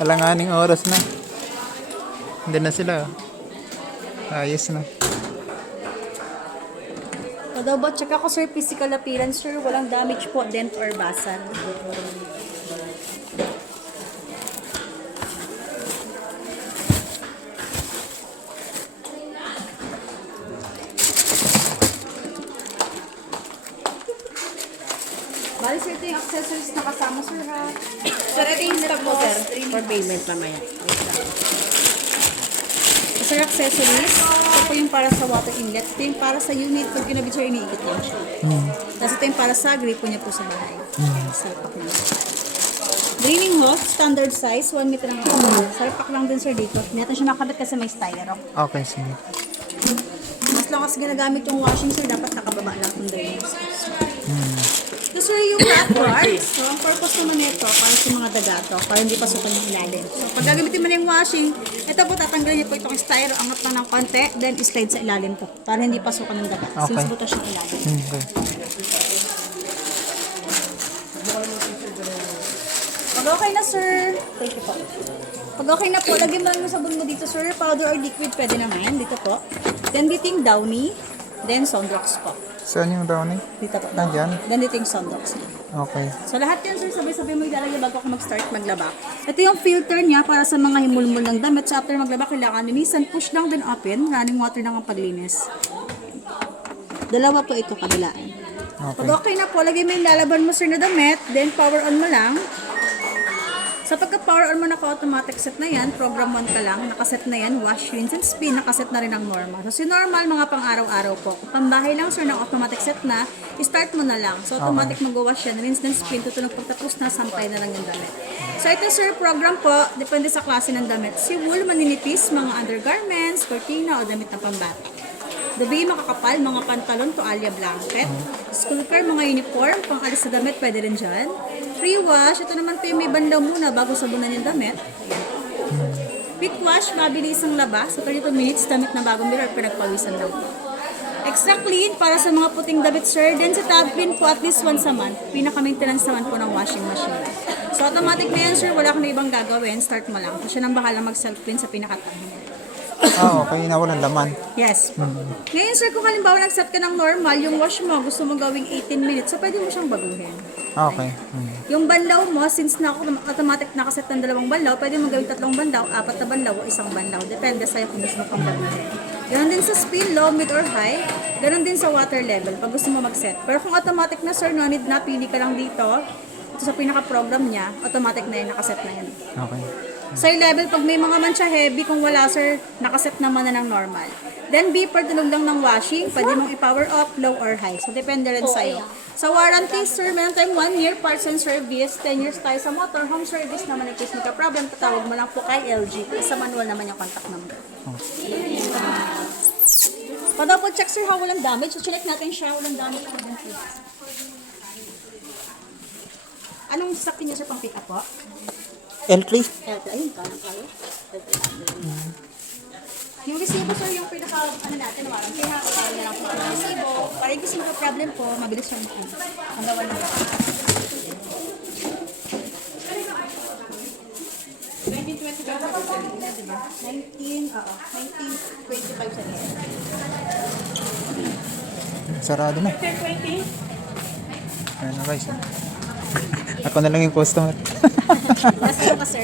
Alanganing oras na. Hindi na sila. Ayos na. Pa-double check ako sir, physical appearance sir, walang damage po, dent or basal. Bali sir, ito yung accessories na kasama sir ha. Sir, ito yung stock mo, sir. For payment mamaya. Sir, accessories, ito po yung para sa water inlet. Ito yung para sa unit, pag ginabit sir, iniikot yan siya. Tapos ito yung para sa gripo niya po sa bahay. Salpak niya. Draining hose, standard size, 1 meter lang ako. Salpak lang din sir dito. Hindi natin siya makabit kasi may styro. Okay, sige. As long as ginagamit yung washing sir, dapat nakababa lang yung draining hose. Ito sir yung hot guards. So, ang purpose naman nito, para sa mga dagato, para hindi pasukan yung ilalim. So, pag gagamitin mo na yung washing, ito po, tatanggalin niyo po itong styro, angat pa ng konti, then slide sa ilalim po, para hindi pasukan ng dagat. Okay. Since butas yung ilalim. Okay. Pag okay na sir, thank you po. Pag okay na po, lagyan mo lang yung sabon mo dito sir, powder or liquid, pwede naman, dito po. Then dito yung downy, then Sunrox po. Saan yung downy? Dito po. Nandyan? Then dito yung Sunrox. Okay. So lahat yan sir, sabay-sabay mo ilalagay bago ako mag-start maglaba. Ito yung filter niya para sa mga himulmul ng damit. So after maglaba, kailangan linisan, push lang then open, running water lang ang paglinis. Dalawa po ito kabilaan. Okay. Pag okay na po, lagay mo yung lalaban mo sir na damit, then power on mo lang. Sa pagka-power on mo naka-automatic set na yan, program 1 ka lang, nakaset na yan, wash, rinse, and spin, nakaset na rin ang normal. So, si normal, mga pang-araw-araw po. Kung pambahay lang, sir, ng automatic set na, start mo na lang. So, automatic mag-wash yan, rinse, and spin, tutunog pagtapos na, sampay na lang yung damit. So, ito, sir, program po, depende sa klase ng damit. Si wool, maninipis, mga undergarments, cortina, o damit na pambata. Gabi, makakapal, mga pantalon, toalya, blanket. School care, mga uniform, pang-alis sa damit, pwede rin dyan. Free wash, ito naman po yung may bandaw muna bago sabunan yung damit. Quick wash, mabilis ang laba. So 32 minutes, damit na bagong mirror, pinagpawisan lang po. Extra clean para sa mga puting damit, sir. Then sa tab clean po at least once a month. Pinaka-maintenance naman po ng washing machine. So automatic na yan, sir. Wala kang na ibang gagawin. Start mo lang. So siya nang bahala mag-self-clean sa pinaka-tab. Okay na walang laman. Yes. Ngayon, sir, kung halimbawa nag-set ka ng normal, yung wash mo, gusto mo gawing 18 minutes, so pwede mo siyang baguhin. Okay. Yung banlaw mo, since na automatic nakaset ng 2 banlaw, pwede mo gawing 3 banlaw, 4 na banlaw, o 1 banlaw. Depende sa'yo kung gusto mo pang baguhin. Ganon din sa speed, low, mid, or high. Ganon din sa water level, pag gusto mo mag-set. Pero kung automatic na, sir, no need na, pili ka lang dito. Ito sa pinaka-program niya, automatic na yun, nakaset na yun. Okay. Sa level, pag may mga mancha heavy, kung wala sir, nakaset naman na ng normal. Then B, per tunog lang ng washing, pwede mong i-power off, low or high. So, depende rin sa'yo. Sa warranty, sir, meron tayong 1 year parts and service, 10 years tayo sa motor, home service naman in case may problem, tatawag mo lang po kay LG. Sa manual naman yung contact number. Pa-double check sir, ha, walang damage. So, check natin siya, walang damage. Anong sakit niya sir pang pick up po? L3? Ayun, kayo. Yung resibo sir, yung pinaka, natin, naman, kaya kaya na lang po yung resibo. Para yung gusto problem po, mabilis yung po. Ang gawa na lang. 1925 diba? 1925 sa niya. Sarado na. 1020? Ayan na guys. Ako na lang yung customer. Basta ka sir.